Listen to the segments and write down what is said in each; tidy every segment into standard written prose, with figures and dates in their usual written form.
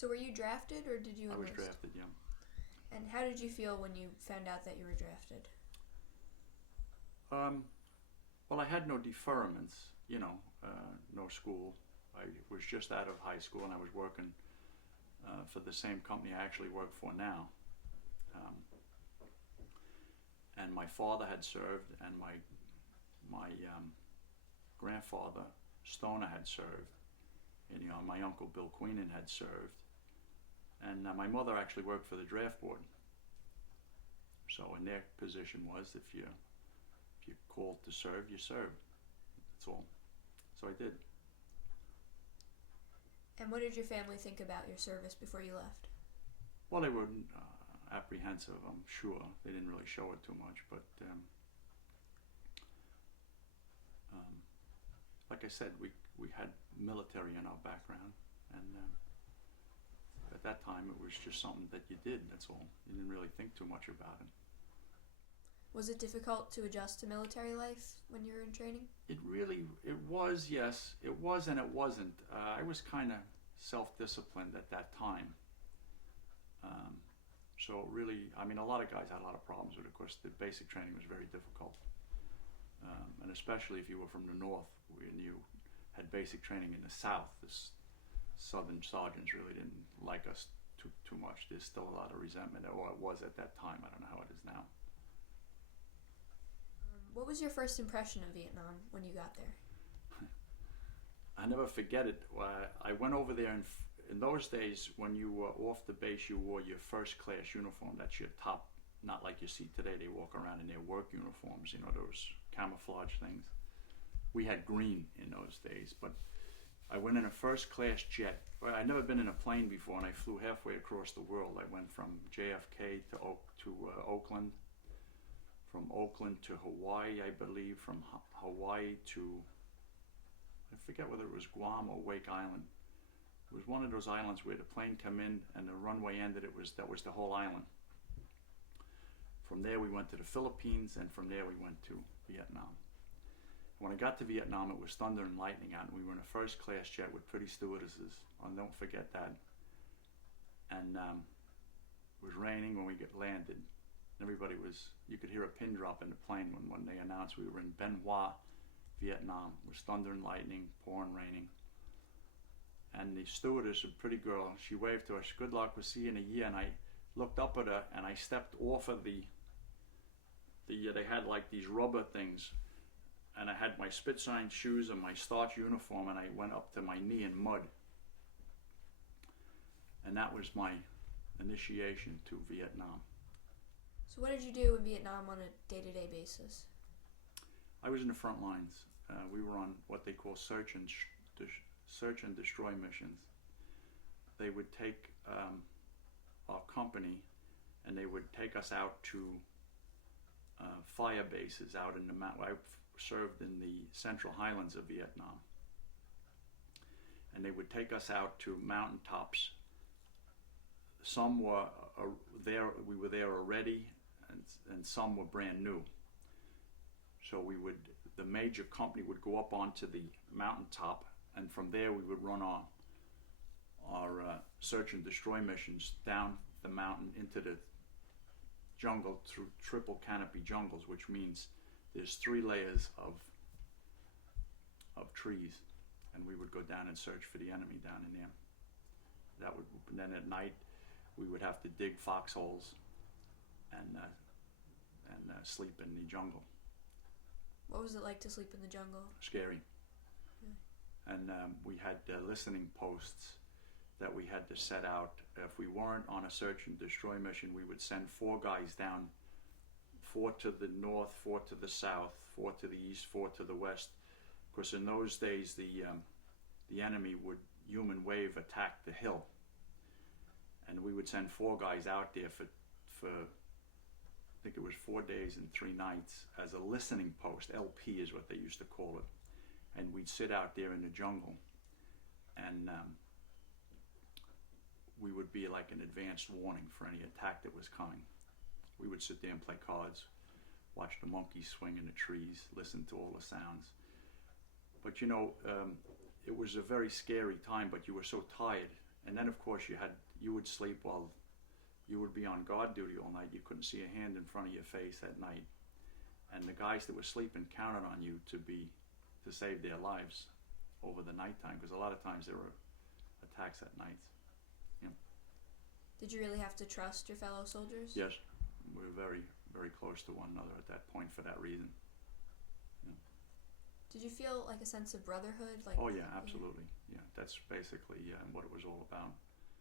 So were you drafted or did you I was enlist? drafted, yeah. And how did you feel when you found out that you were drafted? Um, well, I had no deferments, no school. I was just out of high school and I was working for the same company I actually work for now. Um, and my father had served, and my grandfather Stoner had served, and my uncle Bill Queenan had served, and my mother actually worked for the draft board. So, in their position was if you called to serve, you served. That's all. So I did. And what did your family think about your service before you left? Well, they were apprehensive, I'm sure. They didn't really show it too much, but um, like I said, we had military in our background, and at that time it was just something that you did. That's all. You didn't really think too much about it. Was it difficult to adjust to military life when you were in training? It was, yes. It was and it wasn't. I was kind of self-disciplined at that time. So really, I mean, a lot of guys had a lot of problems with it. Of course, the basic training was very difficult. And especially if you were from the north and you had basic training in the south, this southern sergeants really didn't like us too much. There's still a lot of resentment, or it was at that time. I don't know how it is now. What was your first impression of Vietnam when you got there? I never forget it. I went over there, and in those days, when you were off the base, you wore your first class uniform. That's your top, not like you see today. They walk around in their work uniforms, those camouflage things. We had green in those days, but I went in a first class jet. Well, I'd never been in a plane before, and I flew halfway across the world. I went from JFK to Oakland, from Oakland to Hawaii, I believe, from Hawaii to, I forget whether it was Guam or Wake Island. It was one of those islands where the plane came in and the runway ended. That was the whole island. From there we went to the Philippines, and from there we went to Vietnam. When I got to Vietnam, it was thunder and lightning out, and we were in a first class jet with pretty stewardesses. Don't forget that. And it was raining when we landed. Everybody you could hear a pin drop in the plane when they announced we were in Bien Hoa, Vietnam. It was thunder and lightning, pouring, raining. And the stewardess, a pretty girl, she waved to us, "Good luck, we'll see you in a year." And I looked up at her, and I stepped off of they had like these rubber things, and I had my Spitzine shoes and my starch uniform, and I went up to my knee in mud. And that was my initiation to Vietnam. So what did you do in Vietnam on a day-to-day basis? I was in the front lines. We were on what they call search and destroy missions. They would take our company, and they would take us out to fire bases out in the mountain. I served in the Central Highlands of Vietnam, and they would take us out to mountaintops. Some were there. We were there already, and some were brand new. So the major company would go up onto the mountaintop, and from there we would run our search and destroy missions down the mountain into the jungle through triple canopy jungles, which means there's 3 layers of trees, and we would go down and search for the enemy down in there. Then at night we would have to dig foxholes and sleep in the jungle. What was it like to sleep in the jungle? Scary. Really? And we had listening posts that we had to set out. If we weren't on a search and destroy mission, we would send 4 guys down, 4 to the north, 4 to the south, 4 to the east, 4 to the west. Because in those days the enemy would human wave attack the hill, and we would send 4 guys out there for I think it was 4 days and 3 nights as a listening post. LP is what they used to call it. And we'd sit out there in the jungle, and we would be like an advanced warning for any attack that was coming. We would sit there and play cards, watch the monkeys swing in the trees, listen to all the sounds. But it was a very scary time, but you were so tired. And then of course you would sleep while you would be on guard duty all night. You couldn't see a hand in front of your face at night. And the guys that were sleeping counted on you to save their lives over the nighttime, because a lot of times there were attacks at night. Yeah. Did you really have to trust your fellow soldiers? Yes, we were very, very close to one another at that point for that reason. Yeah. Did you feel like a sense of brotherhood? Oh yeah, absolutely. Yeah, that's basically what it was all about.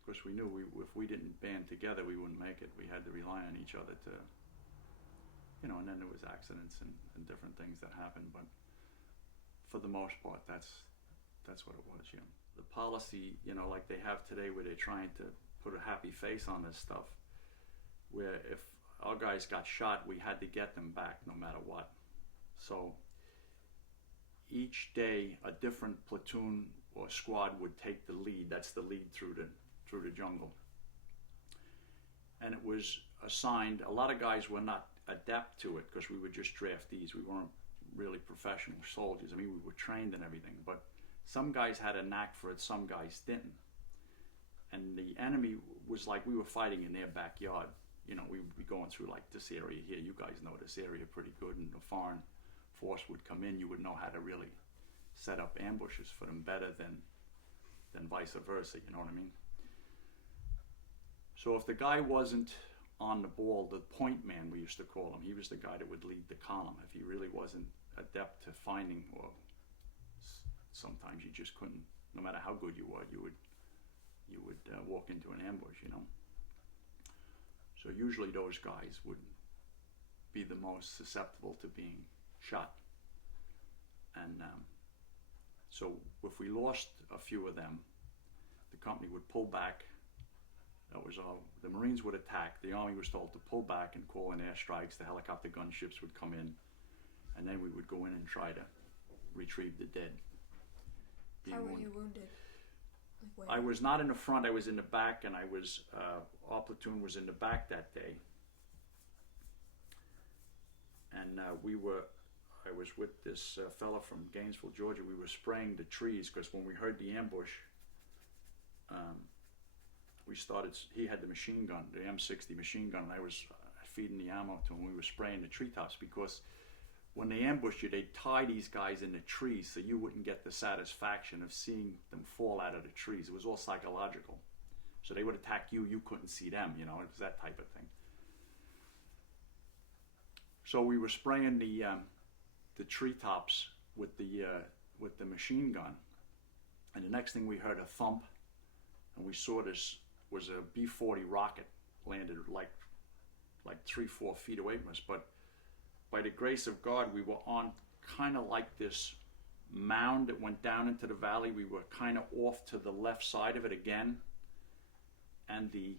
Because we knew if we didn't band together, we wouldn't make it. We had to rely on each other to, and then there was accidents and different things that happened. But for the most part, that's what it was. Yeah. The policy, like they have today, where they're trying to put a happy face on this stuff, where if our guys got shot, we had to get them back no matter what. So each day, a different platoon or squad would take the lead. That's the lead through the jungle. And it was assigned, a lot of guys were not adept to it because we were just draftees. We weren't really professional soldiers. I mean, we were trained and everything, but some guys had a knack for it, some guys didn't. And the enemy was like we were fighting in their backyard. We would be going through like this area here. You guys know this area pretty good, and the foreign force would come in. You would know how to really set up ambushes for them better than vice versa, you know what I mean? So if the guy wasn't on the ball, the point man, we used to call him, he was the guy that would lead the column. If he really wasn't adept to finding, or sometimes you just couldn't, no matter how good you were, you would walk into an ambush, So usually those guys would be the most susceptible to being shot. And so if we lost a few of them, the company would pull back. That was all. The Marines would attack. The Army was told to pull back and call in airstrikes. The helicopter gunships would come in, and then we would go in and try to retrieve the dead. How were you wounded? Like I was not in the front. I was in the back, and our platoon was in the back that day. And I was with this fella from Gainesville, Georgia. We were spraying the trees because when we heard the ambush, he had the machine gun, the M60 machine gun, and I was feeding the ammo to him. We were spraying the treetops because when they ambushed you, they'd tie these guys in the trees so you wouldn't get the satisfaction of seeing them fall out of the trees. It was all psychological. So they would attack you, you couldn't see them, it was that type of thing. So we were spraying the treetops with the machine gun, and the next thing we heard a thump, and we saw this was a B-40 rocket landed like 3-4 feet away from us. But by the grace of God, we were on kind of like this mound that went down into the valley. We were kind of off to the left side of it again, and the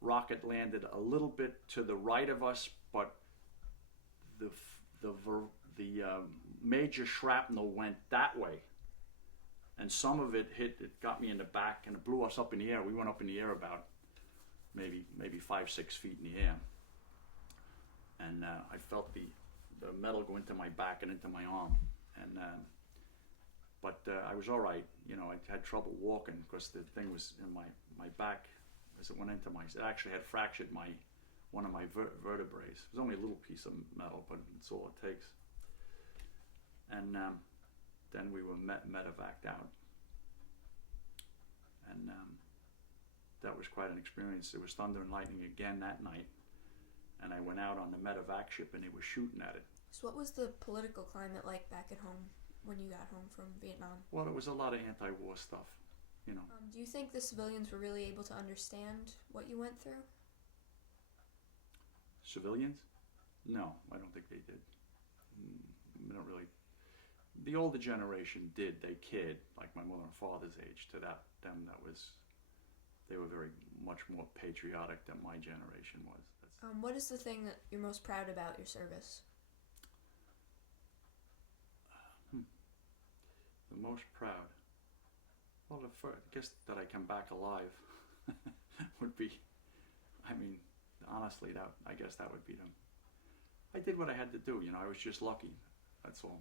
rocket landed a little bit to the right of us, but the major shrapnel went that way, and some of it got me in the back, and it blew us up in the air. We went up in the air about maybe 5-6 feet in the air, and I felt the metal go into my back and into my arm, and but I was all right. I had trouble walking because the thing was in my back as it went into it actually had fractured one of my vertebrae. It was only a little piece of metal, but it's all it takes. And then we were medevaced out, and that was quite an experience. There was thunder and lightning again that night, and I went out on the medevac ship, and they were shooting at it. So what was the political climate like back at home when you got home from Vietnam? Well, it was a lot of anti-war stuff, Do you think the civilians were really able to understand what you went through? Civilians? No, I don't think they did. Not really. The older generation did. They cared, like my mother and father's age. To them, they were very much more patriotic than my generation was. What is the thing that you're most proud about your service? The most proud? Well, I guess that I come back alive would be, honestly, I guess that would be them. I did what I had to do, I was just lucky, that's all.